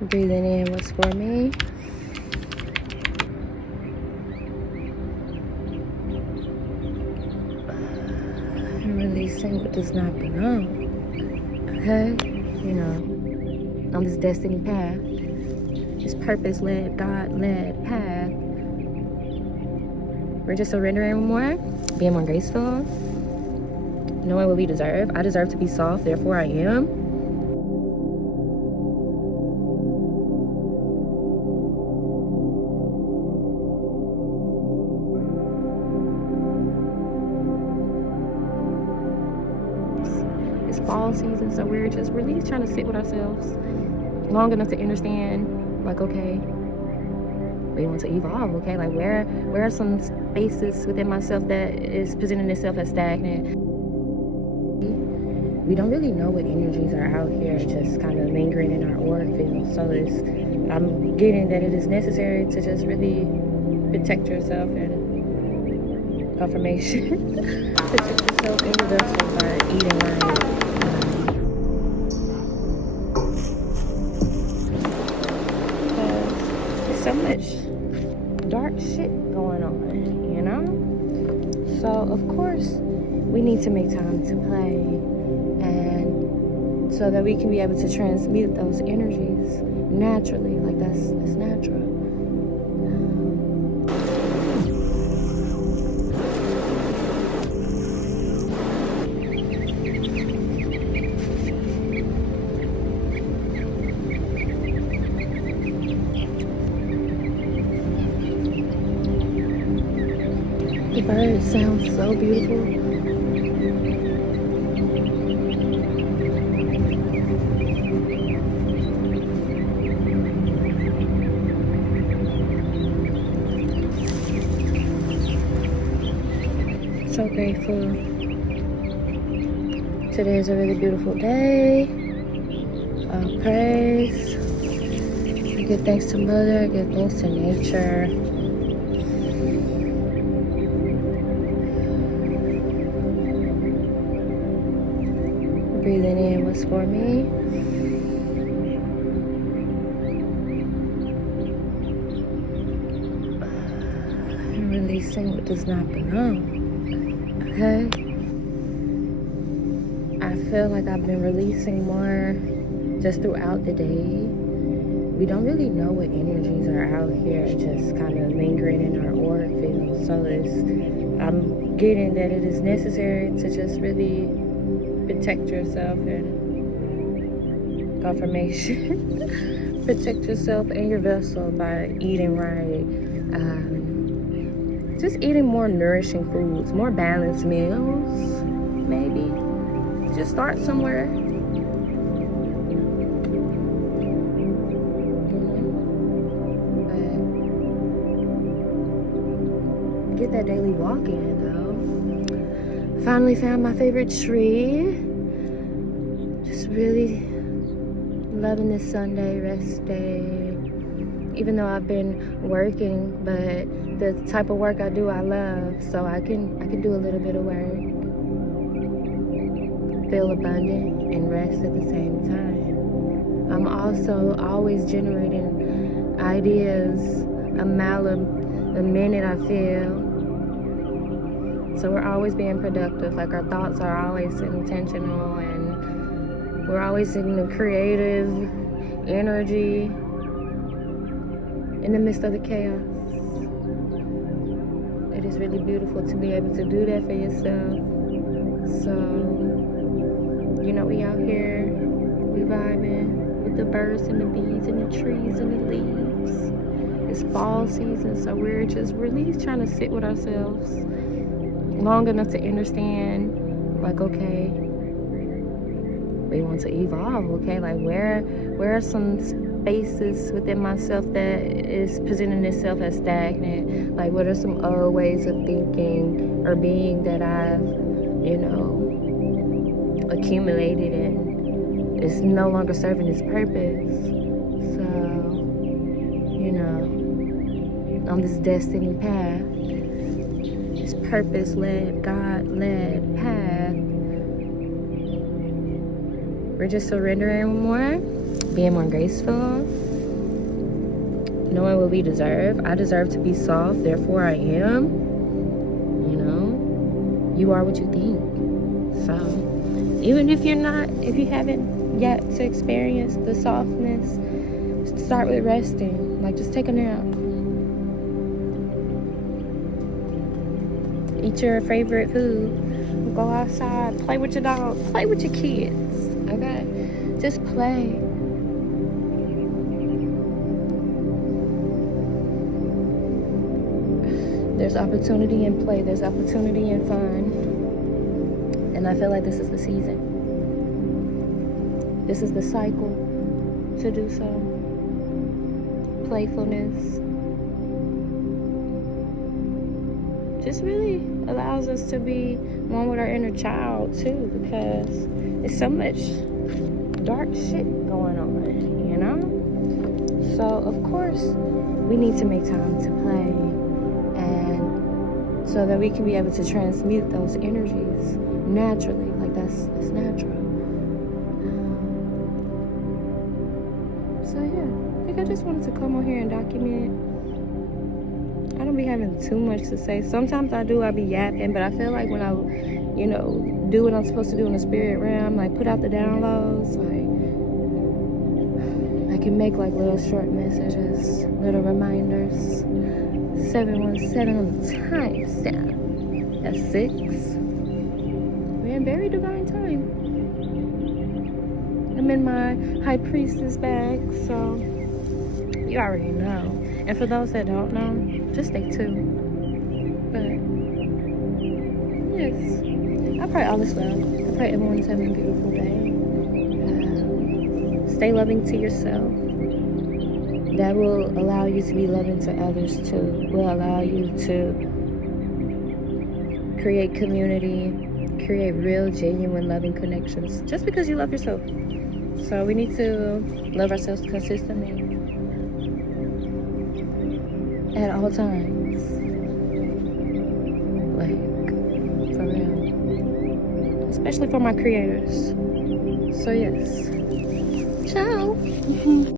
Breathing in what's for me. And releasing what does not belong. Okay? You know, on this destiny path, this purpose-led, God-led path, we're just surrendering more, being more graceful, knowing what we deserve. I deserve to be soft, therefore I am. It's fall season, so we're just really trying to sit with ourselves long enough to understand, like, okay, we want to evolve, okay? Like, where are some spaces within myself that is presenting itself as stagnant? We don't really know what energies are out here just kind of lingering in our aura field. So I'm getting that it is necessary to just really protect yourself and confirmation. Protect yourself and your vessel by eating right. Because there's so much dark shit going on, you know? So of course we need to make time to play, and so that we can be able to transmute those energies naturally. Like that's natural. The bird sounds so beautiful. So grateful. Today is a really beautiful day. All praise. I give thanks to Mother. I give thanks to nature. Breathing in what's for me. And releasing what does not belong. Okay? I feel like I've been releasing more just throughout the day. We don't really know what energies are out here just kind of lingering in our aura field. So I'm getting that it is necessary to just really protect yourself and confirmation. Protect yourself and your vessel by eating right. Just eating more nourishing foods, more balanced meals, maybe. Just start somewhere. But get that daily walk in, though. Finally found my favorite tree. Just really loving this Sunday rest day. Even though I've been working, but the type of work I do, I love, so I can do a little bit of work, feel abundant and rest at the same time. I'm also always generating ideas a minute I feel. So we're always being productive. Like our thoughts are always intentional, and we're always in the creative energy in the midst of the chaos. It is really beautiful to be able to do that for yourself. So, you know, we out here, we vibing with the birds and the bees and the trees and the leaves. It's fall season, so we're just really trying to sit with ourselves long enough to understand, like, okay, we want to evolve, okay? Like, where are some spaces within myself that is presenting itself as stagnant? Like, what are some old ways of thinking or being that I've, accumulated and it's no longer serving its purpose? So, on this destiny path, this purpose-led, God-led path, we're just surrendering more, being more graceful, knowing what we deserve. I deserve to be soft, therefore I am. You know, you are what you think. So even if you haven't yet to experience the softness, start with resting. Like, just take a nap. Eat your favorite food. Go outside. Play with your dog. Play with your kids. Okay? Just play. There's opportunity in play. There's opportunity in fun. And I feel like this is the season. This is the cycle to do so. Playfulness just really allows us to be one with our inner child too, because there's so much dark shit going on, you know? So of course we need to make time to play, and so that we can be able to transmute those energies naturally. Like, that's natural. So yeah, I think I just wanted to come on here and document. I don't be having too much to say. Sometimes I do, I be yapping, but I feel like when I, do what I'm supposed to do in the spirit realm, like put out the downloads, like I can make like little short messages, little reminders. 717 on the time stamp. That's 6. We're in very divine time. I'm in my high priestess bag, so you already know. And for those that don't know, just stay tuned. But yes, I pray all is well. I pray everyone's having a beautiful day. Stay loving to yourself. That will allow you to be loving to others too. Will allow you to create community, create real, genuine, loving connections, just because you love yourself. So we need to love ourselves consistently at all times. Like, for real. Especially for my creators. So yes. Ciao.